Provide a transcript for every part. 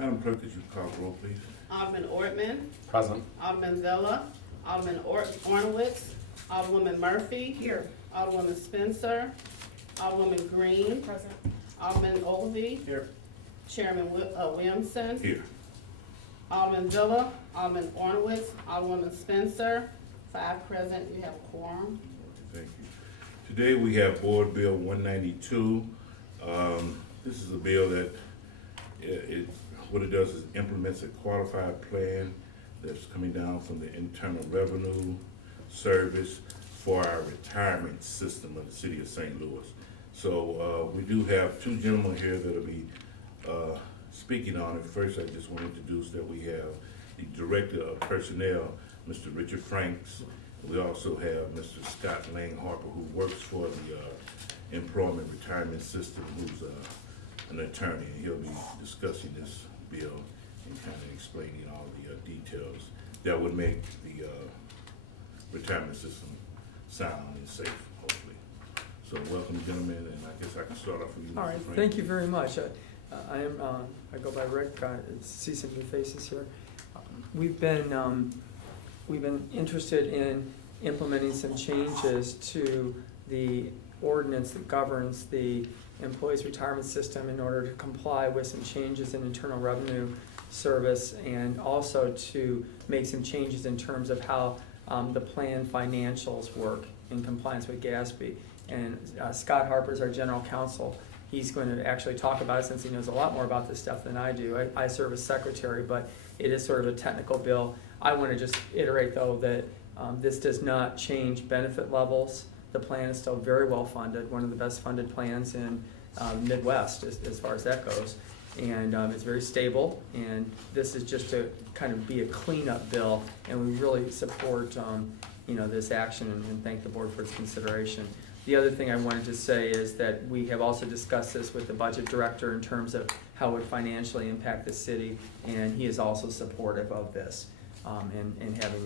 Madam Clerk, could you call the roll, please? Alderman Ortman, Present. Alderman Villa, Alderman Ornowitz, Alderwoman Murphy. Here. Alderwoman Spencer, Alderwoman Green, Present. Alderman Ogilvy, Here. Chairman Williamson, Here. Alderman Villa, Alderman Ornowitz, Alderwoman Spencer, 5 present, you have a quorum. Thank you. Today we have Board Bill 192. This is a bill that what it does is implements a qualified plan that's coming down from the Internal Revenue Service for our retirement system of the City of St. Louis. So we do have 2 gentlemen here that'll be speaking on it. First, I just want to introduce that we have the Director of Personnel, Mr. Richard Franks. We also have Mr. Scott Lang Harper, who works for the Employment Retirement System, who's an attorney, and he'll be discussing this bill and kind of explaining all the details that would make the retirement system sound and safe, hopefully. So welcome, gentlemen, and I guess I can start off with you, Mr. All right, Franks. thank you very much. I go by Rick. See some new faces here. We've been interested in implementing some changes to the ordinance that governs the employees' retirement system in order to comply with some changes in Internal Revenue Service, and also to make some changes in terms of how the plan financials work in compliance with GASB. And Scott Harper is our general counsel. He's going to actually talk about it since he knows a lot more about this stuff than I do. I serve as secretary, but it is sort of a technical bill. I want to just iterate, though, that this does not change benefit levels. The plan is still very well funded, one of the best funded plans in Midwest as far as that goes. And it's very stable, and this is just to kind of be a cleanup bill, and we really support this action and thank the board for its consideration. The other thing I wanted to say is that we have also discussed this with the budget director in terms of how it would financially impact the city, and he is also supportive of this and having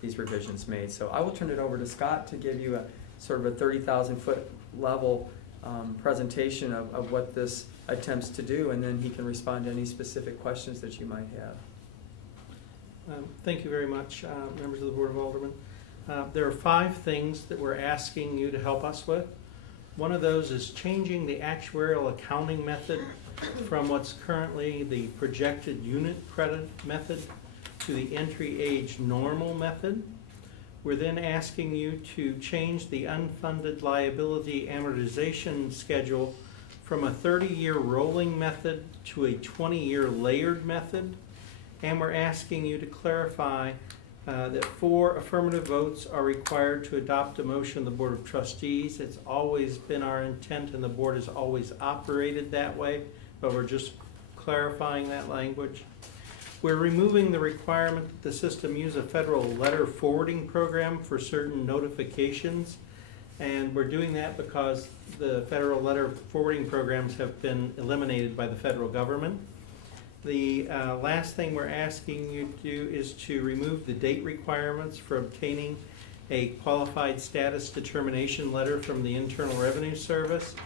these revisions made. So I will turn it over to Scott to give you a sort of a 30,000-foot level presentation of what this attempts to do, and then he can respond to any specific questions that you might have. Thank you very much, members of the Board of Aldermen. There are 5 things that we're asking you to help us with. One of those is changing the actuarial accounting method from what's currently the projected unit credit method to the entry age normal method. We're then asking you to change the unfunded liability amortization schedule from a 30-year rolling method to a 20-year layered method. And we're asking you to clarify that 4 affirmative votes are required to adopt a motion of the Board of Trustees. It's always been our intent, and the board has always operated that way, but we're just clarifying that language. We're removing the requirement that the system use a federal letter forwarding program for certain notifications, and we're doing that because the federal letter forwarding programs have been eliminated by the federal government. The last thing we're asking you to do is to remove the date requirements for obtaining a qualified status determination letter from the Internal Revenue Service.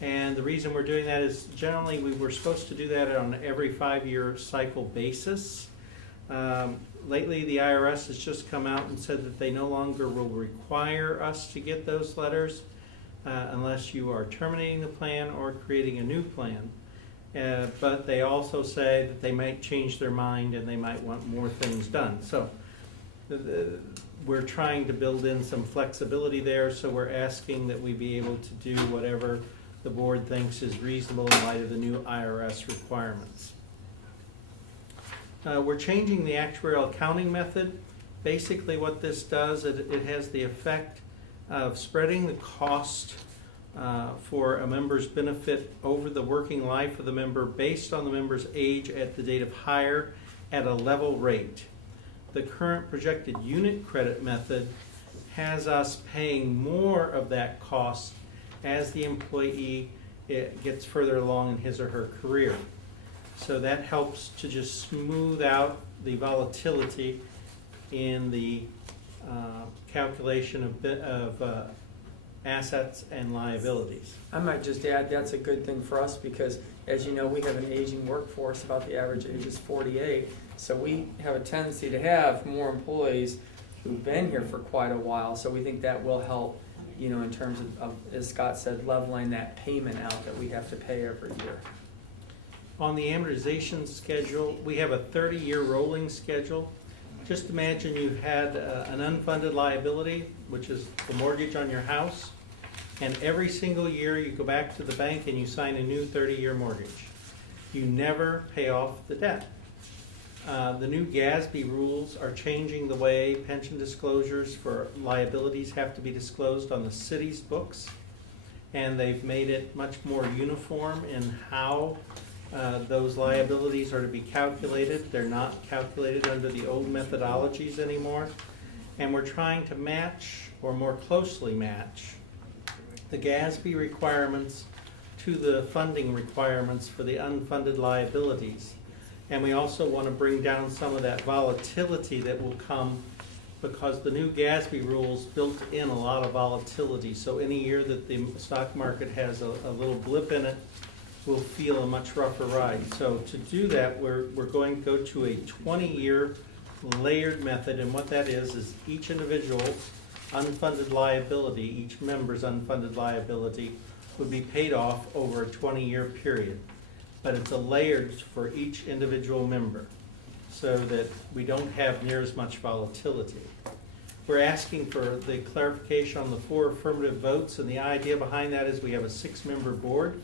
And the reason we're doing that is generally we were supposed to do that on every 5-year cycle basis. Lately, the IRS has just come out and said that they no longer will require us to get those letters unless you are terminating the plan or creating a new plan. But they also say that they might change their mind and they might want more things done. So we're trying to build in some flexibility there, so we're asking that we be able to do whatever the board thinks is reasonable in light of the new IRS requirements. We're changing the actuarial accounting method. Basically what this does, it has the effect of spreading the cost for a member's benefit over the working life of the member based on the member's age at the date of hire at a level rate. The current projected unit credit method has us paying more of that cost as the employee gets further along in his or her career. So that helps to just smooth out the volatility in the calculation of assets and liabilities. I might just add that's a good thing for us because as you know, we have an aging workforce, about the average age is 48, so we have a tendency to have more employees who've been here for quite a while, so we think that will help, you know, in terms of, as Scott said, leveling that payment out that we have to pay every year. On the amortization schedule, we have a 30-year rolling schedule. Just imagine you had an unfunded liability, which is the mortgage on your house, and every single year you go back to the bank and you sign a new 30-year mortgage. You never pay off the debt. The new GASB rules are changing the way pension disclosures for liabilities have to be disclosed on the city's books, and they've made it much more uniform in how those liabilities are to be calculated. They're not calculated under the old methodologies anymore, and we're trying to match, or more closely match, the GASB requirements to the funding requirements for the unfunded liabilities. And we also want to bring down some of that volatility that will come because the new GASB rules built in a lot of volatility. So any year that the stock market has a little blip in it, will feel a much rougher ride. So to do that, we're going to go to a 20-year layered method, and what that is each individual's unfunded liability, each member's unfunded liability would be paid off over a 20-year period. But it's a layered for each individual member so that we don't have near as much volatility. We're asking for the clarification on the 4 affirmative votes, and the idea behind that is we have a 6-member board.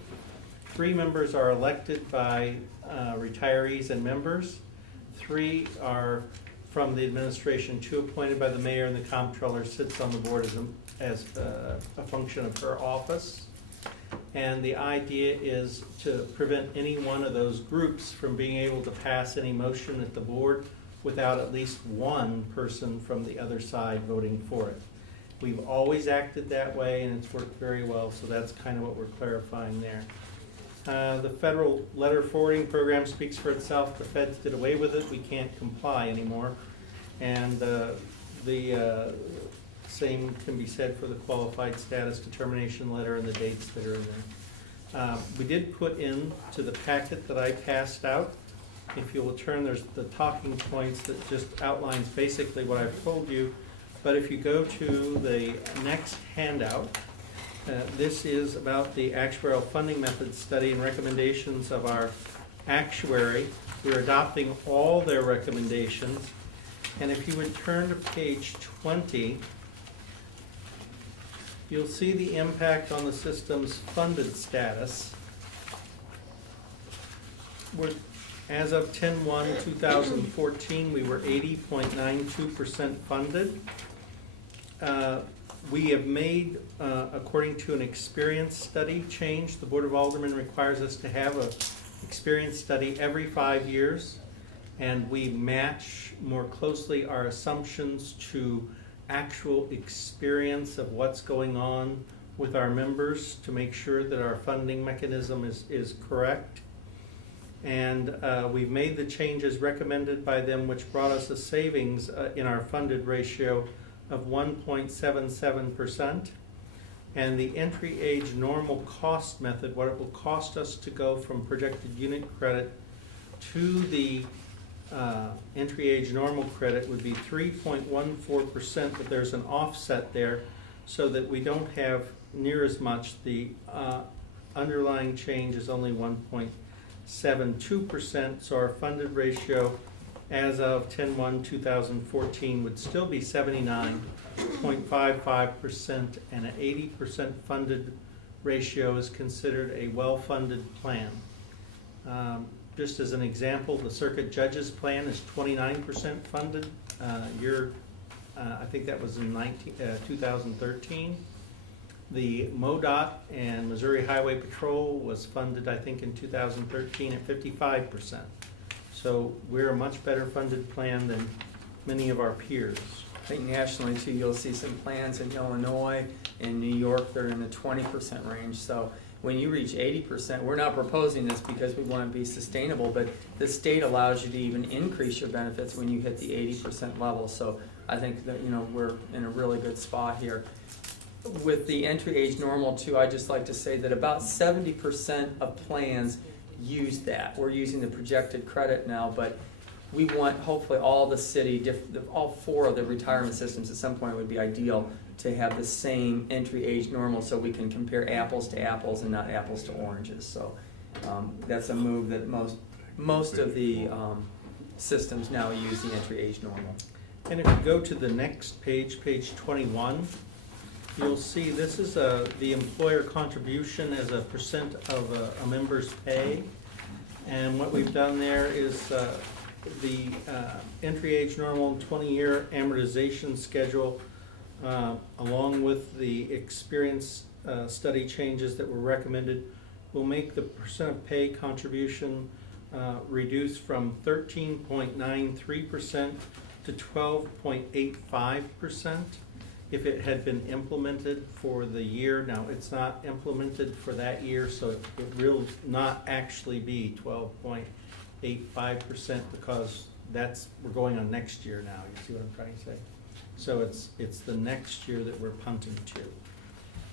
3 members are elected by retirees and members. 3 are from the administration, 2 appointed by the mayor, and the comptroller sits on the board as a function of her office. And the idea is to prevent any one of those groups from being able to pass any motion at the board without at least one person from the other side voting for it. We've always acted that way, and it's worked very well, so that's kind of what we're clarifying there. The federal letter forwarding program speaks for itself. The feds did away with it. We can't comply anymore. And the same can be said for the qualified status determination letter and the dates that are in there. We did put in to the packet that I passed out. If you will turn, there's the talking points that just outlines basically what I've told you. But if you go to the next handout, this is about the actuarial funding method study and recommendations of our actuary. We're adopting all their recommendations. And if you would turn to page 20, you'll see the impact on the system's funded status. As of 10/1/2014, we were 80.92% funded. We have made, according to an experience study change, the Board of Aldermen requires us to have an experience study every 5 years, and we match more closely our assumptions to actual experience of what's going on with our members to make sure that our funding mechanism is correct. And we've made the changes recommended by them, which brought us a savings in our funded ratio of 1.77%. And the entry age normal cost method, what it will cost us to go from projected unit credit to the entry age normal credit would be 3.14%, but there's an offset there so that we don't have near as much. The underlying change is only 1.72%, so our funded ratio as of 10/1/2014 would still be 79.55%, and an 80% funded ratio is considered a well-funded plan. Just as an example, the circuit judge's plan is 29% funded. I think that was in 2013. The MoDOT and Missouri Highway Patrol was funded, I think, in 2013 at 55%. So we're a much better funded plan than many of our peers. I think nationally too, you'll see some plans in Illinois and New York that are in the 20% range. So when you reach 80%, we're not proposing this because we want to be sustainable, but the state allows you to even increase your benefits when you hit the 80% level. So I think that, you know, we're in a really good spot here. With the entry age normal too, I'd just like to say that about 70% of plans use that. We're using the projected credit now, but we want, hopefully, all the city, all 4 of the retirement systems at some point would be ideal to have the same entry age normal, so we can compare apples to apples and not apples to oranges. So that's a move that most of the systems now use the entry age normal. And if you go to the next page, page 21, you'll see this is the employer contribution as a percent of a member's pay. And what we've done there is the entry age normal 20-year amortization schedule, along with the experience study changes that were recommended, will make the percent of pay contribution reduce from 13.93% to 12.85% if it had been implemented for the year. Now, it's not implemented for that year, so it will not actually be 12.85% because we're going on next year now. You see what I'm trying to say? So it's the next year that we're punting to.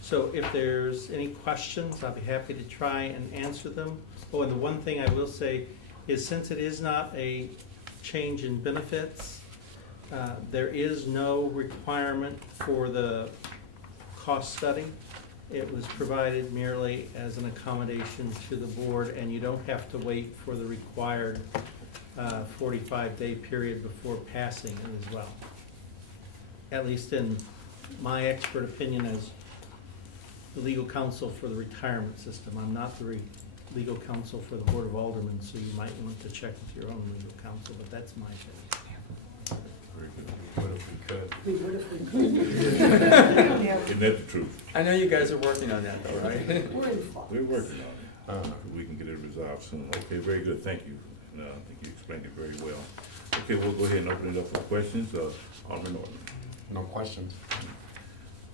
So if there's any questions, I'll be happy to try and answer them. Oh, and the one thing I will say is, since it is not a change in benefits, there is no requirement for the cost study. It was provided merely as an accommodation to the board, and you don't have to wait for the required 45-day period before passing it as well. At least in my expert opinion as the legal counsel for the retirement system. I'm not the legal counsel for the Board of Aldermen, so you might want to check with your own legal counsel, but that's my opinion. Very good. What if we cut? We would if we could. Isn't that the truth? I know you guys are working on that though, right? We're in flux. We're working on it. We can get it resolved soon. Okay, very good, thank you. I think you explained it very well. Okay, we'll go ahead and open it up for questions. Alderman Norton. No questions.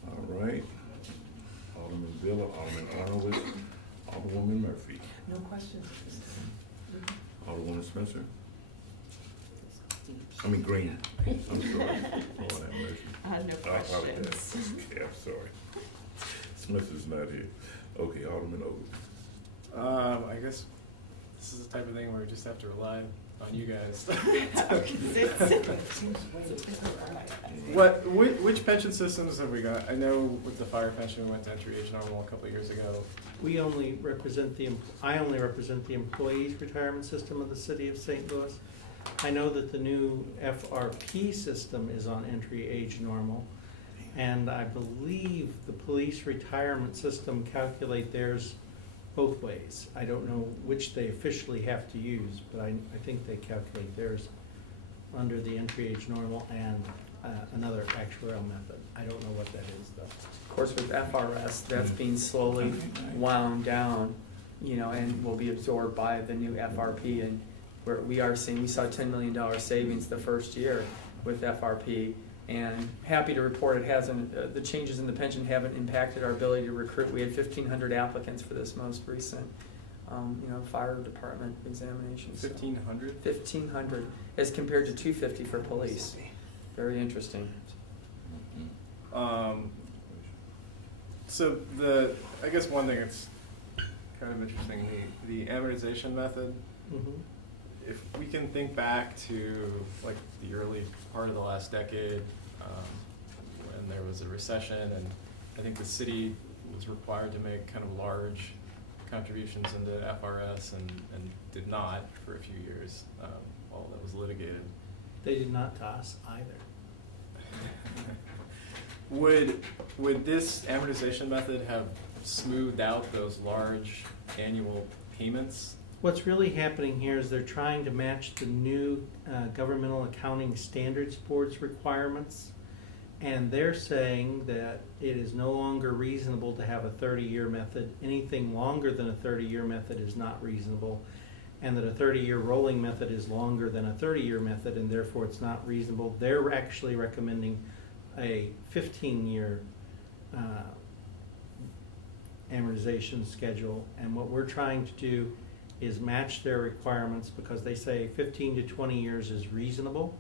All right. Alderman Villa, Alderman Arnold, Alderwoman Murphy, No questions. Alderwoman Spencer. I mean Green. I'm sorry. Lord have mercy. I have no I apologize. questions. Okay, I'm sorry. Smith is not here. Okay, Alderman Ogle. I guess this is the type of thing where we just have to rely on you guys. Which pension systems have we got? I know with the fire pension, we went to entry age normal a couple of years ago. I only represent the employees' retirement system of the City of St. Louis. I know that the new FRP system is on entry age normal, and I believe the police retirement system calculate theirs both ways. I don't know which they officially have to use, but I think they calculate theirs under the entry age normal and another actuarial method. I don't know what that is though. Of course, with FRS, that's being slowly wound down, and will be absorbed by the new FRP. And where we saw $10 million savings the first year with FRP. And happy to report it hasn't, the changes in the pension haven't impacted our ability to recruit. We had 1,500 applicants for this most recent, fire department examination. 1,500? 1,500 as compared to 250 for police. Very interesting. So I guess one thing that's kind of interesting, the amortization method. Mm-hmm. If we can think back to like the early part of the last decade, when there was a recession, and I think the city was required to make kind of large contributions into FRS and did not for a few years while that was litigated. They did not to us either. Would this amortization method have smoothed out those large annual payments? What's really happening here is they're trying to match the new Governmental Accounting Standards Board's requirements, and they're saying that it is no longer reasonable to have a 30-year method. Anything longer than a 30-year method is not reasonable, and that a 30-year rolling method is longer than a 30-year method, and therefore it's not reasonable. They're actually recommending a 15-year amortization schedule, and what we're trying to do is match their requirements, because they say 15 to 20 years is reasonable,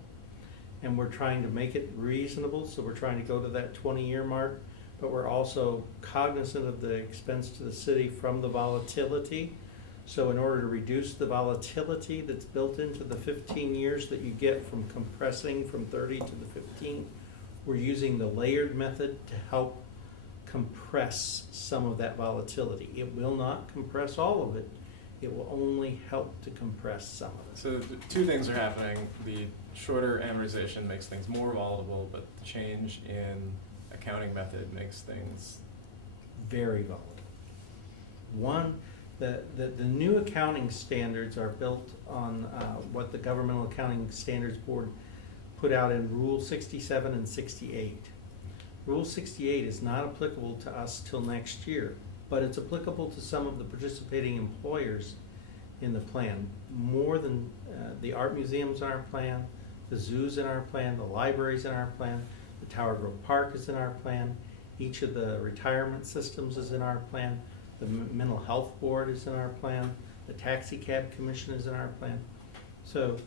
and we're trying to make it reasonable, so we're trying to go to that 20-year mark, but we're also cognizant of the expense to the city from the volatility So in order to reduce the volatility that's built into the 15 years that you get from compressing from 30 to the 15, we're using the layered method to help compress some of that volatility. It will not compress all of it. It will only help to compress some of it. So two things are happening. The shorter amortization makes things more volatile, but the change in accounting method makes things. Very volatile. One, the new accounting standards are built on what the Governmental Accounting Standards Board put out in Rule 67 and 68. Rule 68 is not applicable to us till next year, but it's applicable to some of the participating employers in the plan. More than the art museums in our plan, the zoos in our plan, the libraries in our plan, the Tower Grove Park is in our plan, each of the retirement systems is in our plan, the mental health board is in our plan, the taxi cab commission is in our plan. So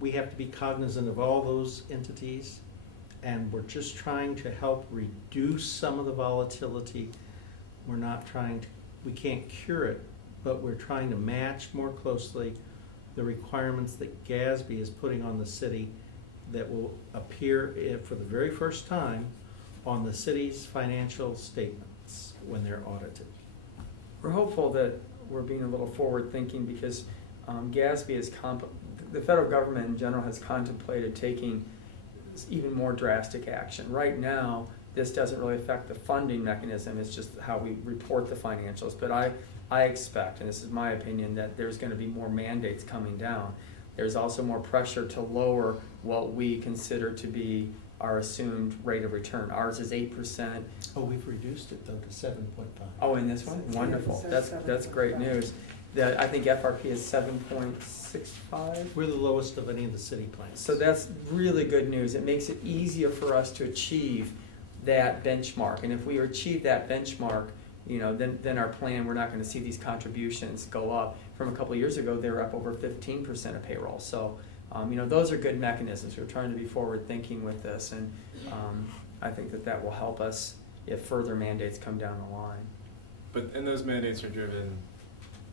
we have to be cognizant of all those entities, and we're just trying to help reduce some of the volatility. We're not trying to, we can't cure it, but we're trying to match more closely the requirements that GASB is putting on the city that will appear for the very first time on the city's financial statements when they're audited. We're hopeful that we're being a little forward-thinking because GASB is, the federal government in general has contemplated taking even more drastic action. Right now, this doesn't really affect the funding mechanism, it's just how we report the financials. But I expect, and this is my opinion, that there's going to be more mandates coming down. There's also more pressure to lower what we consider to be our assumed rate of return. Ours is 8%. Oh, we've reduced it though to 7.5. Oh, in this one? Wonderful. That's great news. I think FRP is 7.65. We're the lowest of any of the city plans. So that's really good news. It makes it easier for us to achieve that benchmark. And if we achieve that benchmark, then our plan, we're not going to see these contributions go up. From a couple of years ago, they were up over 15% of payroll. So, those are good mechanisms. We're trying to be forward-thinking with this, and I think that will help us if further mandates come down the line. And those mandates are driven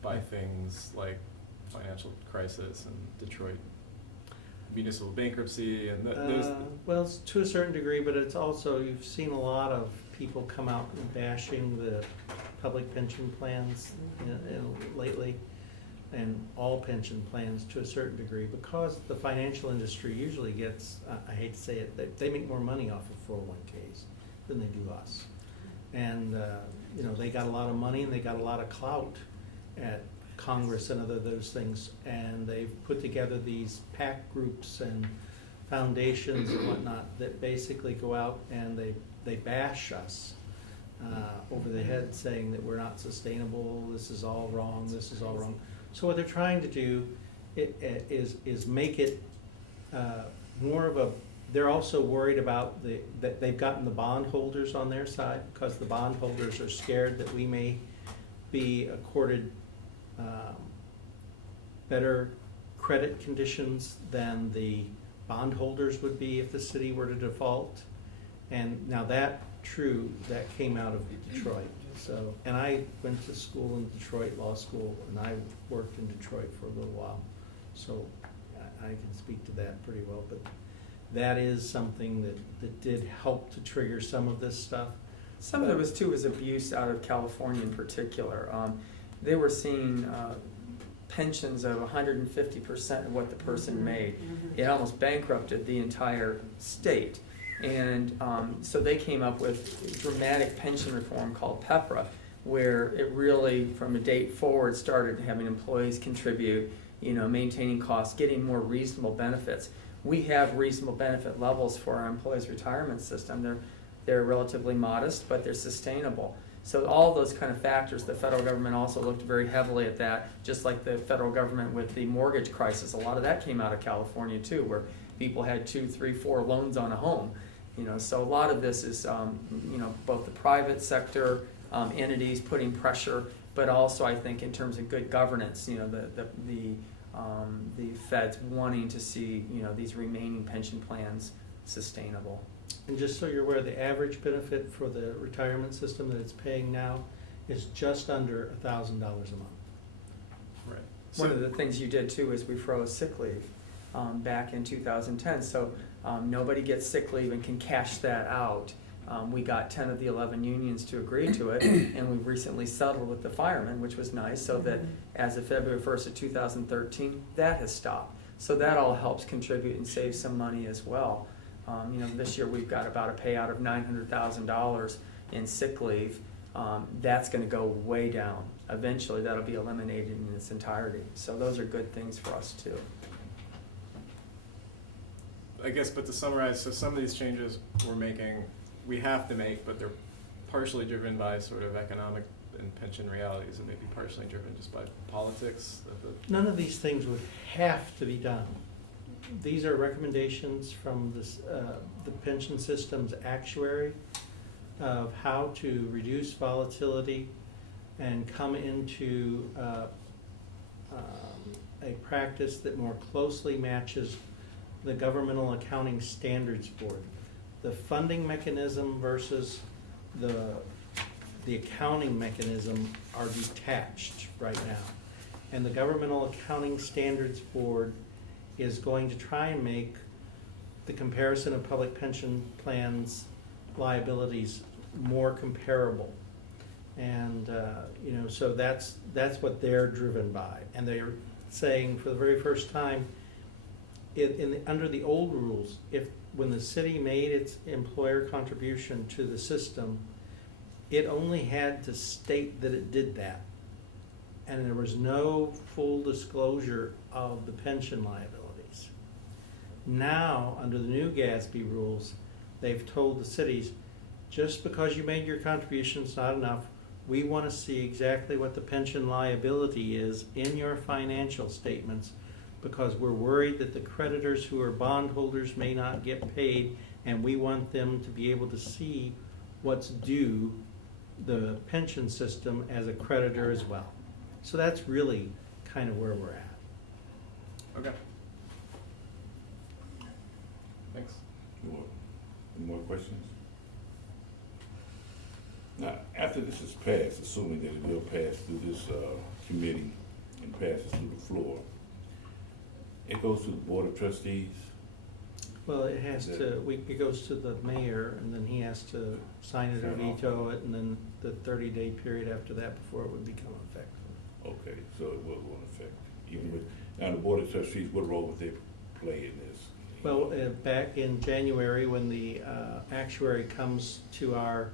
by things like financial crisis and Detroit municipal bankruptcy and those. Well, it's to a certain degree, but it's also, you've seen a lot of people come out and bashing the public pension plans lately, and all pension plans to a certain degree, because the financial industry usually gets, I hate to say it, they make more money off of 401ks than they do us. And, they got a lot of money and they got a lot of clout at Congress and other those things, and they've put together these PAC groups and foundations and whatnot that basically go out and they bash us over the head, saying that we're not sustainable, this is all wrong, this is all wrong. So what they're trying to do is make it more of a, they're also worried about that they've gotten the bondholders on their side, because the bondholders are scared that we may be accorded better credit conditions than the bondholders would be if the city were to default. And now that came out of Detroit. So, and I went to school in Detroit, law school, and I worked in Detroit for a little while. So I can speak to that pretty well, but that is something that did help to trigger some of this stuff. Some of it was too was abuse out of California in particular. They were seeing pensions of 150% of what the person made. It almost bankrupted the entire state. And so they came up with dramatic pension reform called PEPRA, where it really, from a date forward, started having employees contribute, maintaining costs, getting more reasonable benefits. We have reasonable benefit levels for our employees' retirement system. They're relatively modest, but they're sustainable. So all those kind of factors, the federal government also looked very heavily at that, just like the federal government with the mortgage crisis. A lot of that came out of California too, where people had 2, 3, 4 loans on a home. So a lot of this is, both the private sector entities putting pressure, but also I think in terms of good governance, the feds wanting to see, these remaining pension plans sustainable. And just so you're aware, the average benefit for the retirement system that it's paying now is just under $1,000 a month. Right. One So- of the things you did too is we froze sick leave back in 2010, so nobody gets sick leave and can cash that out. We got 10 of the 11 unions to agree to it, and we recently settled with the firemen, which was nice, so that as of February 1st of 2013, that has stopped. So that all helps contribute and save some money as well. This year we've got about a payout of $900,000 in sick leave. That's gonna go way down. Eventually, that'll be eliminated in its entirety. So those are good things for us too. I guess, but to summarize, so some of these changes we have to make, but they're partially driven by sort of economic and pension realities, and maybe partially driven just by politics. None of these things would have to be done. These are recommendations from the pension system's actuary of how to reduce volatility and come into a practice that more closely matches the Governmental Accounting Standards Board. The funding mechanism versus the accounting mechanism are detached right now. And the Governmental Accounting Standards Board is going to try and make the comparison of public pension plans liabilities more comparable. And, so that's what they're driven by. And they're saying for the very first time, under the old rules, when the city made its employer contribution to the system, it only had to state that it did that. And there was no full disclosure of the pension liabilities. Now, under the new GASB rules, they've told the cities, just because you made your contribution is not enough. We want to see exactly what the pension liability is in your financial statements, because we're worried that the creditors who are bondholders may not get paid, and we want them to be able to see what's due the pension system as a creditor as well. So that's really kind of where we're at. Okay. Thanks. Any more questions? Now, after this is passed, assuming that it will pass through this committee and passes through the floor, it goes to the Board of Trustees. Well, it has to, it goes to the mayor, and then he has to sign it or Sign off. veto it, and then the 30-day period after that before it would become effective. Okay, so it will go in effect. Even with, now the Board of Trustees, what role would they play in this? Well, back in January, when the actuary comes to our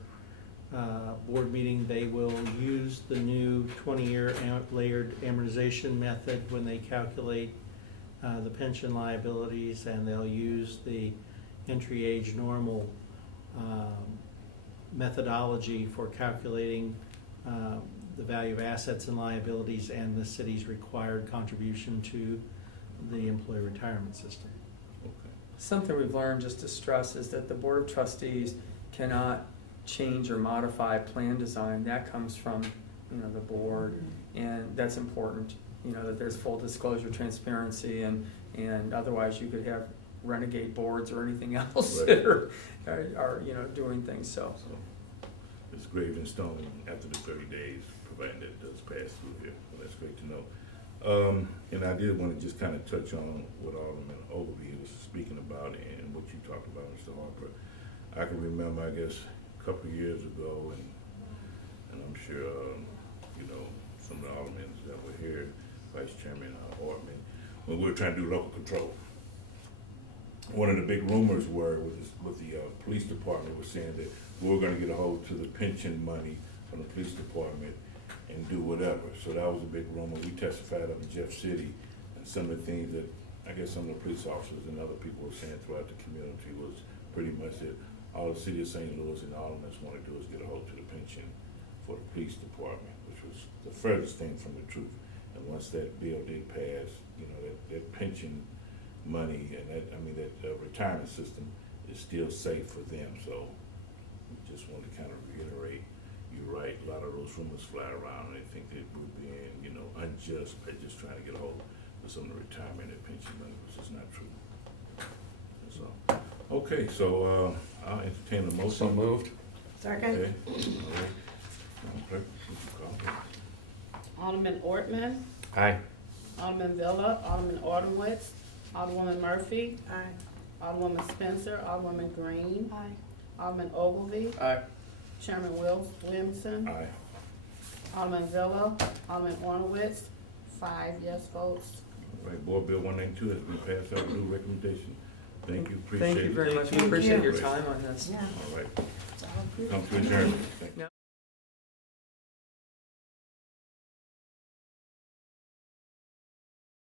board meeting, they will use the new 20-year layered amortization method when they calculate the pension liabilities, and they'll use the entry age normal methodology for calculating the value of assets and liabilities and the city's required contribution to the employee retirement system. Okay. Something we've learned, just to stress, is that the Board of Trustees cannot change or modify plan design. That comes from, the board, and that's important, that there's full disclosure, transparency, and otherwise you could have renegade boards or anything else Right. that are doing things, so. So it's graved in stone after the 30 days, providing that it does pass through here. Well, that's great to know. And I did want to just kind of touch on what Alderman Ogilvie was speaking about and what you talked about, Mr. Harper. I can remember, I guess, a couple of years ago, and I'm sure, some of the aldermen that were here, Vice Chairman Ortman, when we were trying to do local control. One of the big rumors were with the police department was saying that we were going to get a hold to the pension money from the police department and do whatever. So that was a big rumor. We testified up in Jeff City, and some of the things that I guess some of the police officers and other people were saying throughout the community was pretty much that all the City of St. Louis and all of us want to do is get a hold to the pension for the police department, which was the furthest thing from the truth. And once that bill did pass, that pension money and that retirement system is still safe for them. So we just want to kind of reiterate, you're right, a lot of those rumors fly around and they think that we're being, unjust by just trying to get a hold of some of the retirement and pension money, which is not true. So, okay, so I'll entertain a motion. Second? Okay. All right. Madam Clerk, would you call it? Alderman Ortman, Aye. Alderman Villa, Alderman Ordonez, Alderwoman Murphy, Aye. Alderwoman Spencer, Alderwoman Green, Aye. Alderman Ogilvy, Aye. Chairman Williamson, Aye. Alderman Villa, Alderman Ornowitz, 5 yes votes. All right, Board Bill 192 has been passed out with no recommendation. Thank you, appreciate it. Thank you very much. We Thank appreciate you. your time on this. Yeah. All right, It's all good. come to adjournment. Thank you. Yeah.